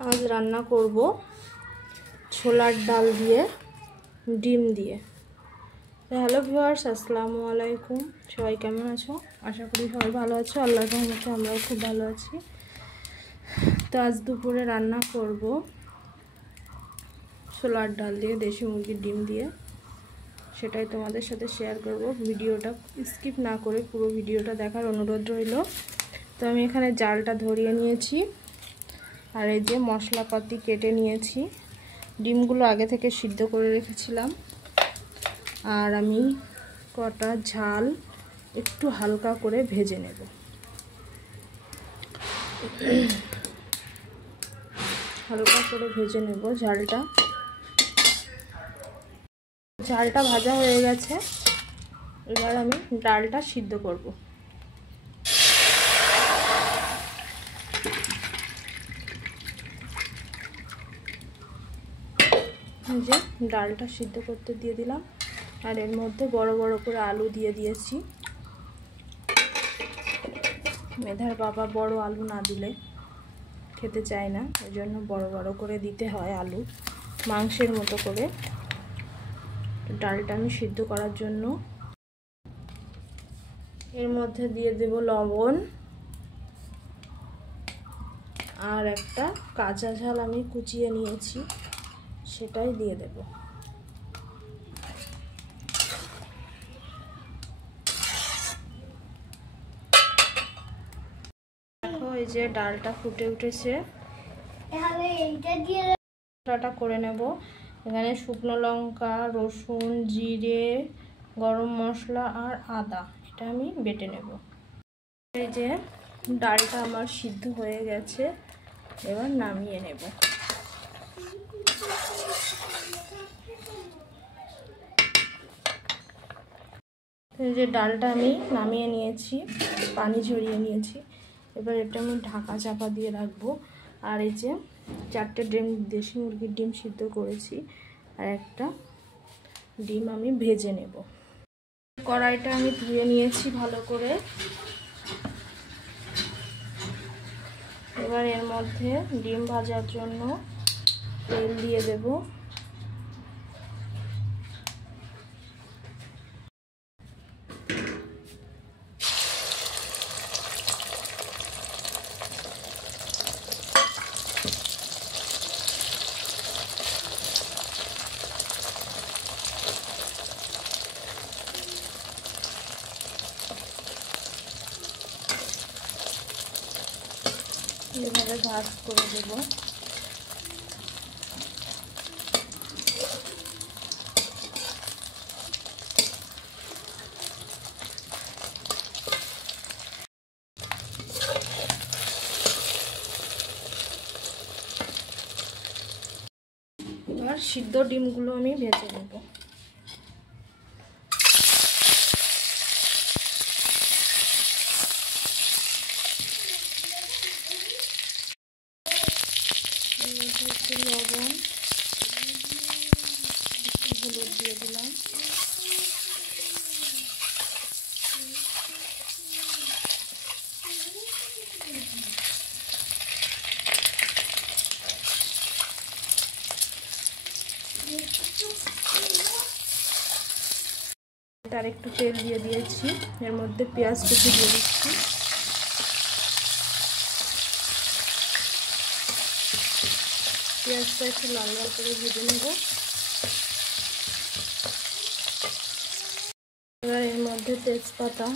आज रान्ना करब छोलार डाल दिए डिम दिए। हेलो ভিউয়ার্স, আসসালামু আলাইকুম। সবাই কেমন আছো? আশা করি সবাই ভালো আছো। আল্লাহর রহমতে আমরাও খুব ভালো আছি। তো আজ দুপুরে রান্না করব ছোলার ডাল দিয়ে দেশি মুরগির ডিম দিয়ে, সেটাই তোমাদের সাথে শেয়ার করব। ভিডিওটা স্কিপ না করে পুরো ভিডিওটা দেখার অনুরোধ রইল। তো আমি এখানে জালটা ধরিয়ে নিয়েছি আর এই যে মশলাপাতি কেটে নিয়েছি। ডিমগুলো আগে থেকে সিদ্ধ করে রেখেছিলাম আর আমি কটা ঝাল একটু হালকা করে ভেজে নেব। হালকা করে ভেজে নেব ঝালটা। ঝালটা ভাজা হয়ে গেছে, এবার আমি ডালটা সিদ্ধ করব। এই যে ডালটা সিদ্ধ করতে দিয়ে দিলাম আর এর মধ্যে বড় বড় করে আলু দিয়ে দিয়েছি। মেধার বাবা বড় আলু না দিলে খেতে চায় না, ওই জন্য বড় বড় করে দিতে হয় আলু, মাংসের মতো করে। ডালটা আমি সিদ্ধ করার জন্য এর মধ্যে দিয়ে দেব লবণ আর একটা কাঁচা ঝাল আমি কুচিয়ে নিয়েছি, সেটাই দিয়ে দেব। দেখো এই যে ডালটা ফুটে উঠেছে, মশলাটা করে নেব। এখানে শুকনো লঙ্কা, রসুন, জিরে, গরম মশলা আর আদা, এটা আমি বেটে নেব। এই যে ডালটা আমার সিদ্ধ হয়ে গেছে, এবার নামিয়ে নেব। এই যে ডালটা আমি নামিয়ে নিয়েছি, পানি ঝরিয়ে নিয়েছি। এবার এটা আমি ঢাকা চাপা দিয়ে রাখবো। আর এই যে 4টে ডিম, দেশি মুরগির ডিম সিদ্ধ করেছি আর একটা ডিম আমি ভেজে নেব। কড়াইটা আমি ধুয়ে নিয়েছি ভালো করে। এবার এর মধ্যে ডিম ভাজার জন্য তেল দিয়ে দেব। এভাবে ভাজ করে দেব। এবার সিদ্ধ ডিমগুলো আমি ভেজে নেব। লবণ, হলুদ দিয়ে দিলাম। আর একটু তেল দিয়ে দিয়েছি, এর মধ্যে পেঁয়াজ কুচি দিয়ে দিচ্ছি। পেঁয়াজটা একটু লাল লাল করে ভেজে নেব। এবার এর মধ্যে তেজপাতা,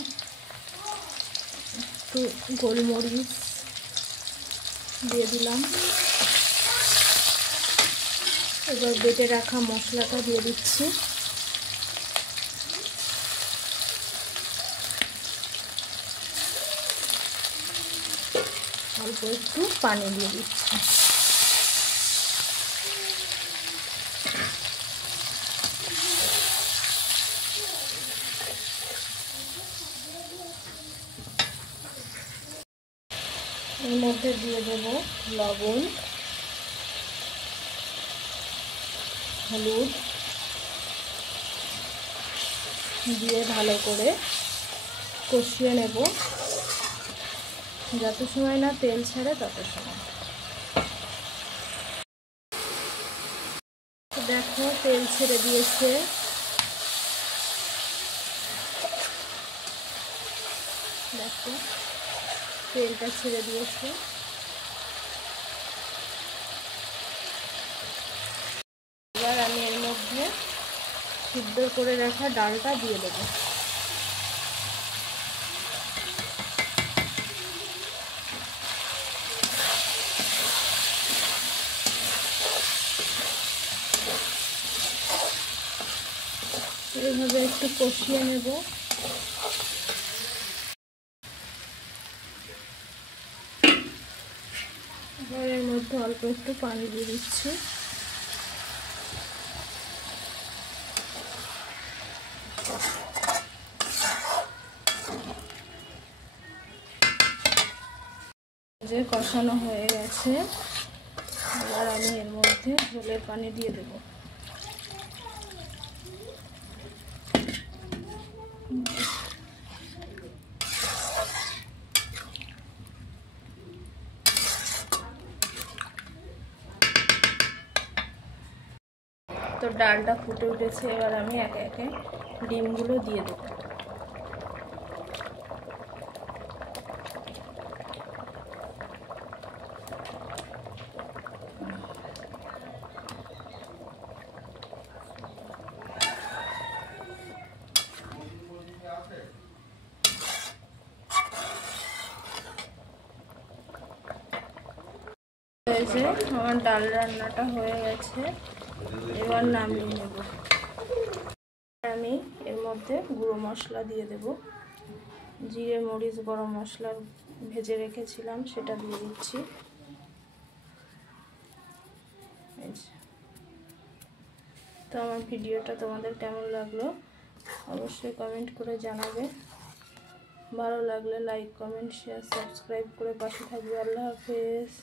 একটু গোলমরিচ দিয়ে দিলাম। এবার বেটে রাখা মশলাটা দিয়ে দিচ্ছি। অল্প একটু পানি দিয়ে দিচ্ছি। এর মধ্যে দিয়ে দেব লবণ, হলুদ দিয়ে ভালো করে কষিয়ে নেব। যত সময় না তেল ছাড়ে তত সময়। দেখো তেল ছেড়ে দিয়েছে। দেখো তেলটা ছেড়ে দিয়েছে। এবার আমি এর মধ্যে সিদ্ধ করে রাখা ডালটা দিয়ে দেবো। এইভাবে একটু কষিয়ে নেব। এবার এর মধ্যে অল্প একটু পানি দিয়ে দিচ্ছি। যে কষানো হয়ে গেছে, এবার আমি এর মধ্যে ঝোলের পানি দিয়ে দেব। তো ডালটা ফুটে উঠেছে, এবার আমি একে একে ডিমগুলো দিয়ে দেবো। আমার ডাল রান্নাটা হয়ে গেছে, এবার নামিয়ে নেব। আমি এর মধ্যে গুঁড়ো মশলা দিয়ে দেব। জিরে, মরিচ, গরম মশলা ভেজে রেখেছিলাম, সেটা দিয়ে দিচ্ছি। তো আমার ভিডিওটা তোমাদের কেমন লাগলো অবশ্যই কমেন্ট করে জানাবে। ভালো লাগলে লাইক, কমেন্ট, শেয়ার, সাবস্ক্রাইব করে পাশে থাকবে। আল্লাহ হাফেজ।